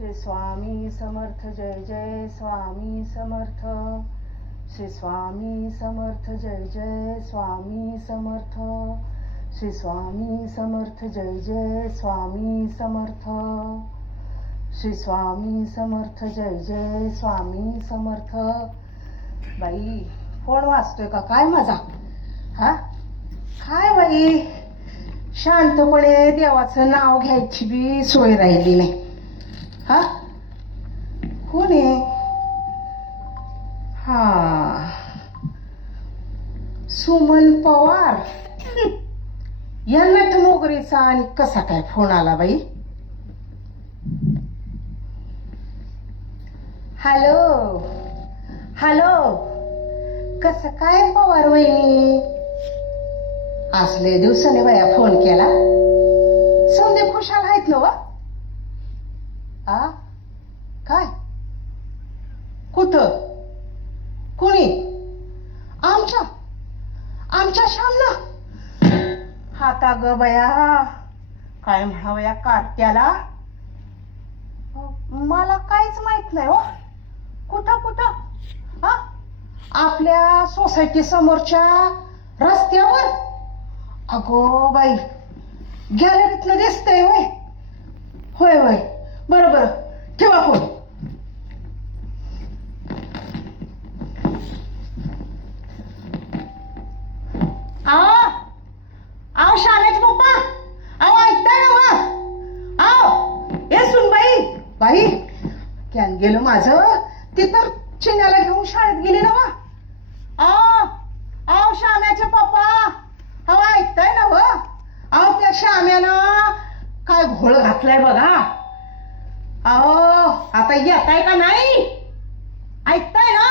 श्री स्वामी समर्थ जय जय स्वामी समर्थ। श्री स्वामी समर्थ जय जय स्वामी समर्थ। श्री स्वामी समर्थ जय जय स्वामी समर्थ। श्री स्वामी समर्थ जय जय स्वामी समर्थ। बाई फोन वाजतोय का काय माझा? हा काय बाई, शांतपणे देवाचं नाव घ्यायची बी सोय राहिली नाही. हा कोण आहे? हा सुमन पवार. या नट मोगरीचा आणि कसा काय फोन आला बाई? हॅलो हॅलो, कसं काय पवार वहिनी? असले दिवसाने बाया फोन केला. समजे खुशाल आहेत ना व? आ काय कुठं कुणी? आमच्या आमच्या शामना हाता ग बया, काय म्हणावं या कार्त्याला? मला काहीच माहित नाही हो. कुठं कुठं? हा आपल्या सोसायटी समोरच्या रस्त्यावर. अगो बाई, गॅलरीतनं दिसतंय होय? होय होय, बरोबर, ठेवा फोन. आओ शाळेचे पप्पा, आओ ऐकताय ना वा? आओ ए सुन बाई. बाई कॅन गेलं माझं. ती तर चिन्याला घेऊन शाळेत गेली ना वा? आओ आओ श्याम्याचे पप्पा, अहो ऐकताय ना व? अहो त्या श्याम्यानं काय घोळ घातलाय बघा. अहो आता येताय का नाही? ऐकताय ना?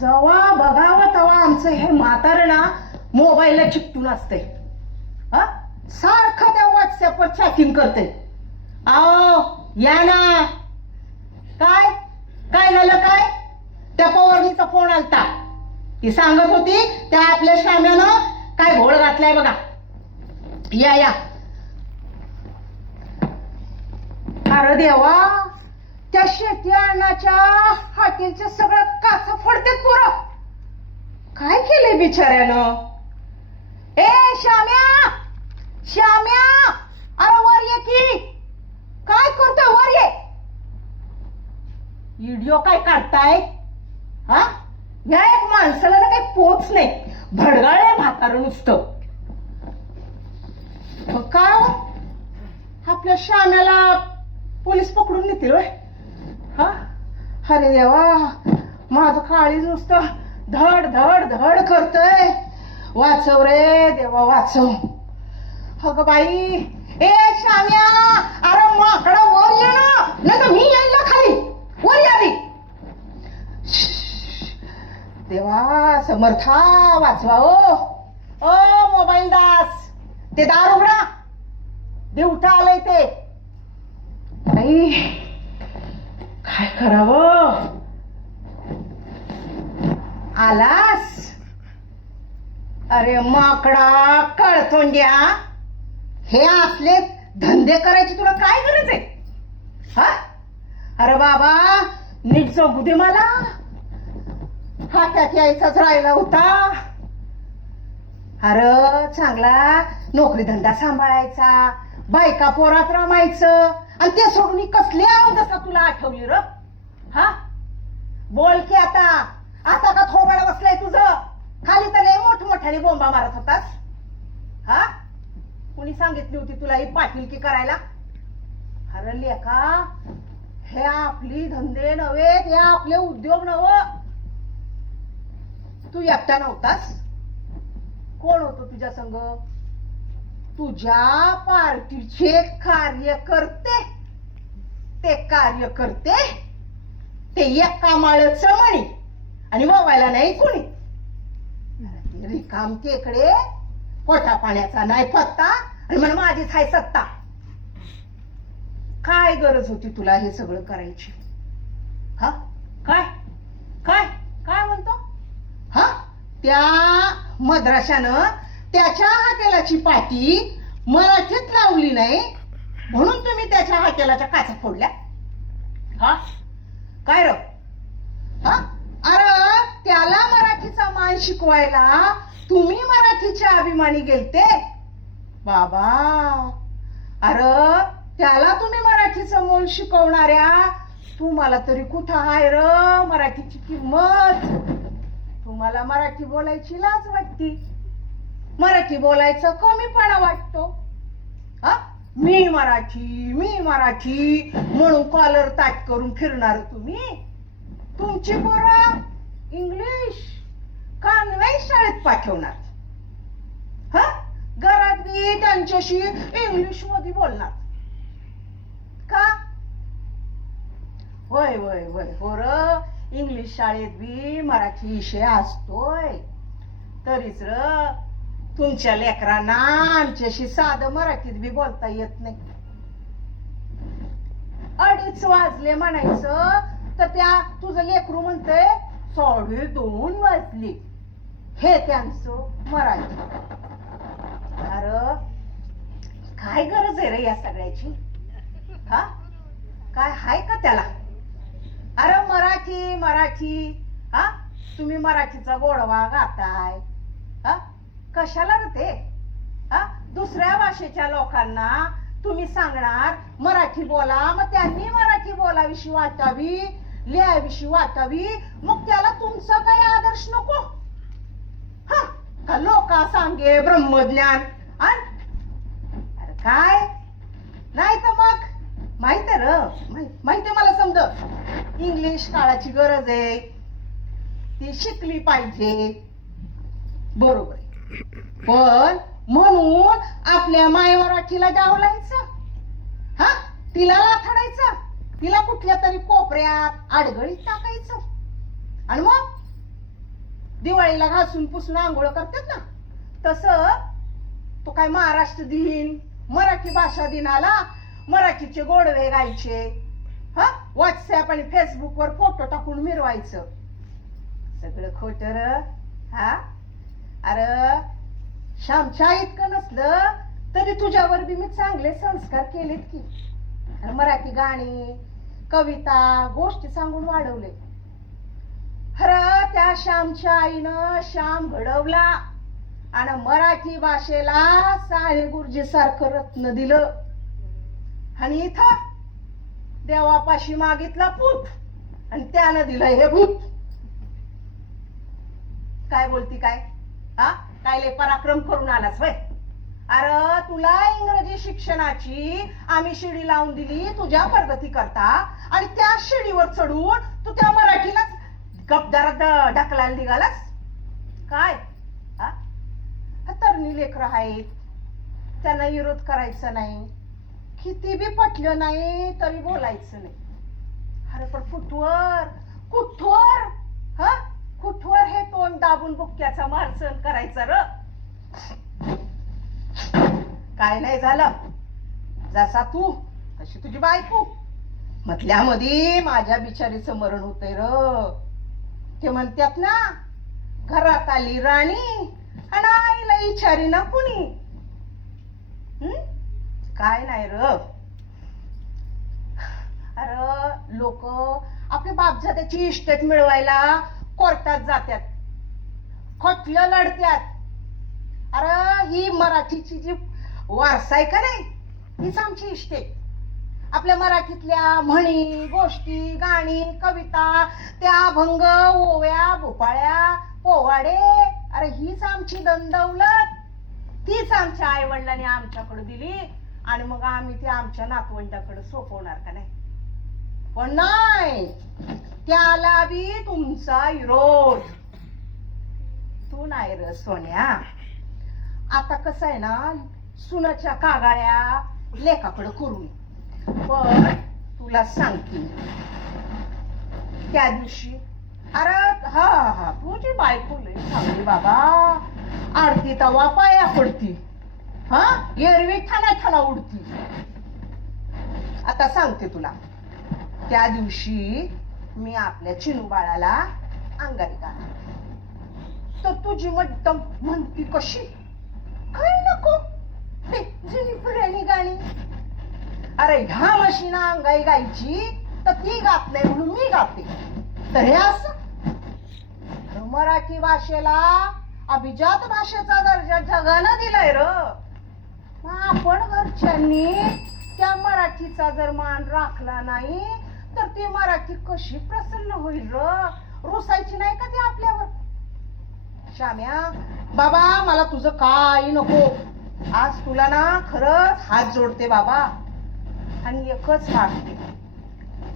जेव्हा बघावं तेव्हा आमचं हे म्हातारं ना मोबाईलला चिकटून असते. हा सारखं त्या व्हॉट्सअपवर चॅटिंग करते. अहो या ना. काय काय झालं? काय त्या पवारणीचा फोन आलता. ती सांगत होती त्या आपल्या श्याम्यानं काय घोळ घातलाय बघा. या या. अरे देवा, त्या शेती अण्णाच्या हातींचे सगळं काच फोडते पोरं. काय केलंय बिचाऱ्यानं? ए श्याम्या श्याम्या, अरे वर ये की. काय करतोय? वर ये. व्हिडिओ काय काढताय? हा या एक माणसाला ना काही पोच नाही. भडगाळे म्हातारं नुसतं. काय हो, आपल्या श्याम्याला पोलीस पकडून नेतील होय? हा अरे देवा, माझं काळीज नुसतं धड धड धड करतय. वाचव रे देवा वाचव. अगं बाई, ए श्याम्या, अरे माकडा वर ये ना, नाही तर मी येईल ना खाली. वर या आधी. देवा समर्था वाचवा. ओ मोबाईल दास, ते दार उघडा. देवठा आलंय ते. आई काय करावं? आलास? अरे माकडा कळतोंड्या, हे असले धंदे करायची तुला काय गरज आहे? हा अरे बाबा, नीट जगू दे मला. हातात यायचाच राहिला होता. अरे चांगला नोकरी धंदा सांभाळायचा, बायका पोरात रमायचं, आणि ते सोडून कसले अवदसा तुला आठवली र? हा बोल की आता. आता का थोबाड बसलाय तुझं? खाली तर लय मोठमोठ्याने बोंबा मारत होतास. हा कुणी सांगितली होती तुला ही पाटीलकी करायला? अरे लेका, हे आपली धंदे नव्हे, हे आपले उद्योग नव. तू एकटा नव्हतास. कोण होतो तुझ्या संग? तुझ्या पार्टीचे कार्यकर्ते. ते कार्यकर्ते ते एका माळचं मणी आणि मोबाईलला नाही कोणी. रिकाम केकडे, पोटा पाण्याचा नाही पत्ता, आणि मला माझीच हाय सत्ता. काय गरज होती तुला हे सगळं करायची? हा काय काय काय म्हणतो? हा त्या मद्राशानं त्याच्या हॉटेलाची पाटी मराठीत लावली नाही म्हणून तुम्ही त्याच्या हॉटेलाच्या काचा फोडल्या? हा काय र? हा अरे त्याला मराठीचा मान शिकवायला तुम्ही मराठीचे अभिमानी गेलते बाबा. अरे त्याला तुम्ही मराठीचं मोल शिकवणाऱ्या तुम्हाला तरी कुठं आहे र मराठीची किंमत? तुम्हाला मराठी बोलायची लाज वाटती, मराठी बोलायचं कमीपणा वाटतो. हा मी मराठी म्हणून कॉलर ताट करून फिरणार तुम्ही. तुमची पोरं इंग्लिश कॉन्व्हेंट शाळेत पाठवणार. हा घरात बी त्यांच्याशी इंग्लिश मध्ये बोलणार का? वय वय वय पोर इंग्लिश शाळेत बी मराठी विषय असतोय. तरीच र तुमच्या लेकरांना आमच्याशी साधं मराठीत बी बोलता येत नाही. 2:30 वाजले म्हणायचं तर त्या तुझं लेकरू म्हणतंय 2:30 वाजले. हे त्यांचं मराठी. अरे काय गरज आहे रे या सगळ्याची? हा काय हाय का त्याला? अरे मराठी हा तुम्ही मराठीचा गोडवा गाताय. हा कशाला रे ते? हा दुसऱ्या भाषेच्या लोकांना तुम्ही सांगणार मराठी बोला, मग त्यांनी मराठी बोलाविषयी वाटावी, लिहाविषयी वाटावी, मग त्याला तुमचा काही आदर्श नको? हा का लोका सांगे ब्रह्मज्ञान? अरे काय नाही तर मग माहिती र माहिती मला समज इंग्लिश काळाची गरज आहे, ती शिकली पाहिजे बरोबर आहे. पण म्हणून आपल्या माय मराठीला डावलायचं, हा तिला लाथाडायचं, तिला कुठल्या तरी कोपऱ्यात आडगळीत टाकायचं. आणि मग दिवाळीला घासून पुसून आंघोळ करतात ना तसं तो काय महाराष्ट्र दिन मराठी भाषा दिनाला मराठीचे गोडवे गायचे, हा व्हॉट्सअप आणि फेसबुक वर फोटो टाकून मिरवायचं. सगळं खोट र. हा अरे श्यामच्या इतकं नसलं तरी तुझ्यावर बी मी चांगले संस्कार केलेत की. मराठी गाणी कविता गोष्टी सांगून वाढवले. खरं त्या श्यामच्या आईनं श्याम घडवला आणि मराठी भाषेला साने गुरुजी सारखं रत्न दिलं. आणि इथं देवापाशी मागितला पूत आणि त्यानं दिलं हे भूत. काय बोलती काय? हा काय लय पराक्रम करून आलास वय? अरे तुला इंग्रजी शिक्षणाची आम्ही शिडी लावून दिली तुझ्या प्रगती करता आणि त्या शिडीवर चढून तू त्या मराठीला गपदारात ढकलायला निघालास काय? हा तरणी लेकर आहेत, त्यांना विरोध करायचा नाही, किती बी पटलं नाही तरी बोलायचं नाही. अरे पण कुठवर हा कुठवर हे तोंड दाबून बुक्क्याचा मार सहन करायचा र? काय नाही झालं, जसा तू तशी तुझी बायको म्हटल्यामध्ये माझ्या बिचारीचं मरण होतंय र. ते म्हणतात ना घरात आली राणी आणि आईला इचारी ना कुणी. काय नाही र. अरे लोक आपल्या बापजात्याची इस्टेट मिळवायला कोर्टात जातात, खटलं लढत्यात. अरे ही मराठीची जी वारसा आहे का नाही, हीच आमची इस्टेट. आपल्या मराठीतल्या म्हणी गोष्टी गाणी कविता त्या अभंग ओव्या भोपाळ्या पोवाडे, अरे हीच आमची दंदौलत. तीच आमच्या आई वडिलांनी आमच्याकडे दिली आणि मग आम्ही ती आमच्या नातवंडाकडे सोपवणार का नाही? पण नाही, त्याला बी तुमचा विरोध. तू नाही र सोन्या. आता कसं आहे ना, सुनाच्या कागाळ्या लेकाकडे करून. पण तुला सांगते त्या दिवशी, अरे हा तुझी बायको लय चांगली बाबा, आरती तवा पाया पडती, हा एरवी ठाणा उडती. आता सांगते तुला, त्या दिवशी मी आपल्या चिनू बाळाला अंगाई घातली तर तुझी मट्टम म्हणती कशी, काय नको ते जुनी पुराणी गाणी. अरे ह्या म्हशीना अंगाई गायची तर ती गात नाही म्हणून मी गाते. तर हे असं मराठी भाषेला अभिजात भाषेचा दर्जा जगानं दिलाय र. आपण घरच्यांनी त्या मराठीचा जर मान राखला नाही तर ती मराठी कशी प्रसन्न होईल र. रुसायची नाही का ती आपल्यावर. श्याम्या बाबा मला तुझं काही नको. आज तुला ना खरंच हात जोडते बाबा आणि एकच मागते,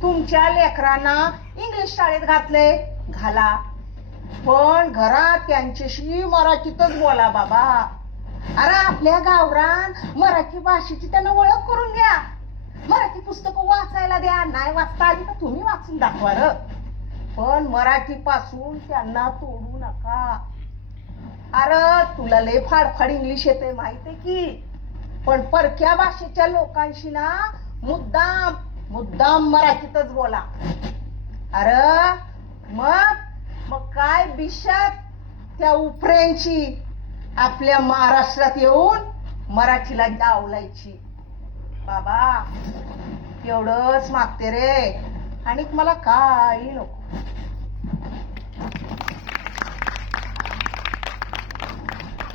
तुमच्या लेकरांना इंग्लिश शाळेत घातले घाला, पण घरात त्यांच्याशी मराठीतच बोला बाबा. अरे आपल्या गावरान मराठी भाषेची त्यांना ओळख करून द्या. मराठी पुस्तकं वाचायला द्या. नाही वाचता आली तर तुम्ही वाचून दाखवा र. पण मराठी पासून त्यांना तोडू नका. अरे तुला लय फाडफाड इंग्लिश येते माहितीये की, पण परक्या भाषेच्या लोकांशी ना मुद्दाम मुद्दाम मराठीतच बोला. अरे मग काय बिशात त्या उपऱ्यांची आपल्या महाराष्ट्रात येऊन मराठीला डावलायची. बाबा एवढंच मागते रे आणि मला काही नको.